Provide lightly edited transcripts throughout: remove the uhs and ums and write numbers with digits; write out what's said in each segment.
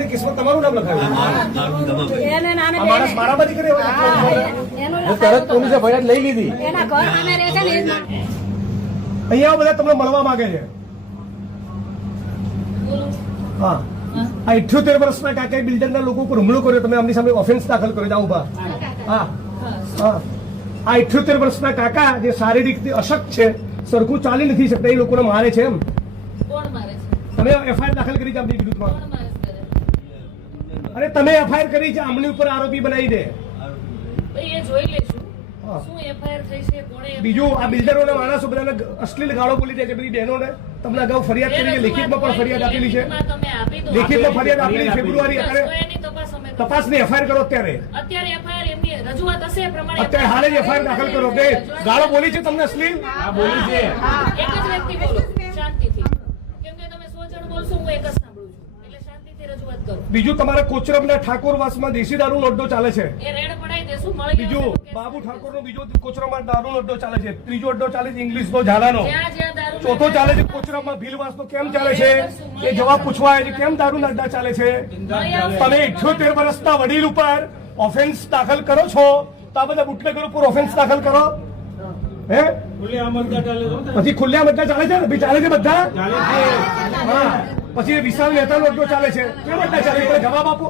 કેસમાં તમારું નામ લખાવ્યું. માણસ મારામારી કરે તરત પોલીસે ફરિયાદ લઈ લીધી. અહીંયા બધા તમને મળવા માંગે છે. હા, આ 78 વર્ષના કાકા બિલ્ડરના લોકો ઉપર હુમલો કર્યો, તમે આમની સામે ઓફેન્સ દાખલ કર્યો. જાઓ ઉભા. હા હા, આ 78 વર્ષના કાકા જે શારીરિક અશક્ત છે, સરખું ચાલી નથી શકતા, એ લોકોને મારે છે. એમ તમે એફઆઈઆર દાખલ કરી છે આમની વિરુદ્ધમાં. અરે તમે એફઆઈઆર કરી છે, આમની ઉપર આરોપી બનાવી દે. બીજું આ બિલ્ડરોના માણસો બધાને અશ્લીલ ગાળો બોલી દે છે. બધી બહેનોને તમને અગાઉ ફરિયાદ કરી છે, લેખિતમાં પણ ફરિયાદ આપેલી છે. લેખિતમાં ફરિયાદ આપેલી ફેબ્રુઆરી. અત્યારે તપાસની એફઆઈઆર કરો. અત્યારે હાલે જ એફઆઈઆર દાખલ કરો. કે ગાળો બોલી છે તમને અશ્લીલ બોલી છે. બીજું તમારા કોચરબના ઠાકોરવાસમાં દેશી દારૂનો અડ્ડો ચાલે છે. બીજું બાબુ ઠાકોરનો બીજો કોચરબમાં દારૂનો અડ્ડો ચાલે છે. ત્રીજો અડ્ડો ચાલે છે ઇંગ્લિશનો ઝાલાનો. ચોથો ચાલે છે કોચરબમાં ભીલવાસનો. કેમ ચાલે છે એ જવાબ પૂછવા આવે છે. કેમ દારૂના અડ્ડા ચાલે છે? તમે 78 વર્ષના વડીલ ઉપર ઓફેન્સ દાખલ કરો છો, તો આ બધા બુટલેગરો ઉપર ઓફેન્સ દાખલ કરો. હે પછી ખુલ્લા અડ્ડા ચાલે છે ને? ચાલે છે બધા. હા, પછી વિશાલ નેતાનો અડ્ડો ચાલે છે. કેમ અડ્ડા ચાલે છે? જવાબ આપો.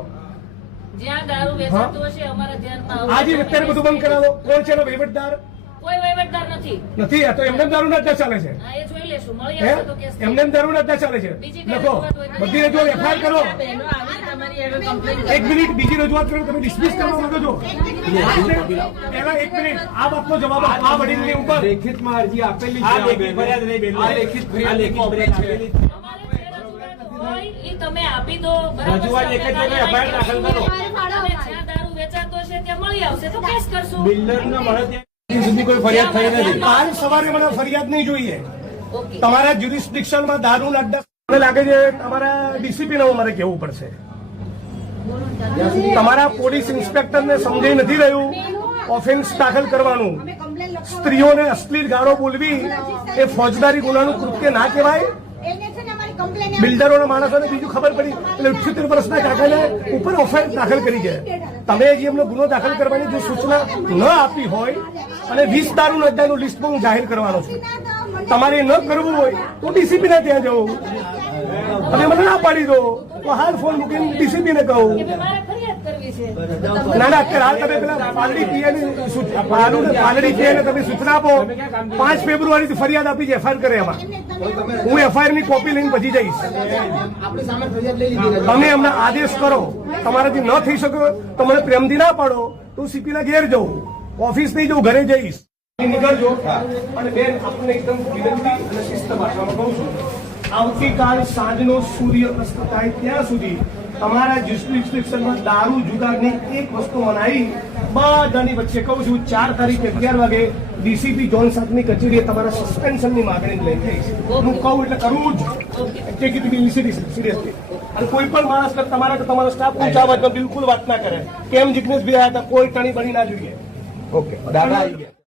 આજે અત્યારે બધું બંધ કરાવો. કોણ છે એનો વહીવટદાર? કોઈ વહીવટદાર નથી. આ તો એમને દારૂના અડ્ડા ચાલે છે. એમને દારૂના અડ્ડા ચાલે છે. લખો બધી રજૂઆત એફઆઈઆર કરો. એક મિનિટ, બીજી રજૂઆત કરો. તમે ડિસમિસ કરવા માંગો છો? પહેલા એક મિનિટ, આ બાબતનો જવાબ આ વડીલની ઉપર લેખિતમાં અરજી આપેલી છે. લેખિત ફરિયાદ તમે આપી દો. રજૂઆત એક જ એફઆઈઆર દાખલ કરો. જ્યાં દારૂ વેચાતો છે ત્યાં મળી આવશે તો કેસ કરશું. બિલ્ડરને મળે ત્યાં સુધી કોઈ ફરિયાદ થઈ નથી. કાલ સવારે મને ફરિયાદ નહીં જોઈએ. તમારા જ્યુરિસ્ડિક્શનમાં દારૂના અડ્ડા મને લાગે છે તમારા ડીસીપીને મારે કહેવું પડશે. તમારા પોલીસ ઇન્સ્પેક્ટરને સમજાઈ નથી રહ્યું ઓફેન્સ દાખલ કરવાનું. સ્ત્રીઓને અશ્લીલ ગાળો બોલવી એ ફોજદારી ગુનાનું કૃત્ય ના કહેવાય. બિલ્ડરોના માણસોને બીજું ખબર પડી એટલે 78 વર્ષના કાકાને ઉપર ઓફેન્સ દાખલ કરી છે. તમે હજી એમનો ગુનો દાખલ કરવાની જો સૂચના ન આપી હોય અને 20 દારૂના અડ્ડાનું લિસ્ટ હું જાહેર કરવાનો છું. તમારે ન કરવું હોય તો ડીસીપીને ત્યાં જવું. અને મને ના પાડી દો તો હાલ ફોન મૂકીને ડીસીપીને કહું. ના ના, અત્યારે હાલ તમે પેલા પાલડી પીએને તમે સૂચના આપો. 5 ફેબ્રુઆરીથી ફરિયાદ આપી છે. એફઆઈઆર કરે એમાં હું એફઆઈઆર ની કોપી લઈને પછી જઈશ. તમે એમને આદેશ કરો. તમારાથી ન થઈ શકે તો મને પ્રેમથી ના પાડો તો સીપી ના ઘેર જવું, ઓફિસ નહીં જવું, ઘરે જઈશ. નીકળજો. અને બેન આપણને એકદમ વિનંતી અને શિસ્ત ભાષામાં કહું છું, આવતીકાલ સાંજનો સૂર્ય અસ્ત થાય ત્યાં સુધી તમારા જ્યુરિસ્ડિક્શનમાં દારૂ જુગારની એક વસ્તુ મનાઈ બધાની વચ્ચે કહું છું 4 તારીખે 11 વાગે ડીસીપી જોન સાથની કચેરીએ તમારા સસ્પેન્શનની માગણી લઈને જઈશ. હું કહું એટલે કરવું જ. સિરિયસલી. અને કોઈ પણ માણસ તમારો સ્ટાફ ઊંચા અવાજમાં બિલકુલ વાત ના કરે. કેમ જિગ્નેશભાઈ આવ્યા હતા, કોઈ ટણી બની ના જોઈએ. ઓકે, દાદા આવી ગયા.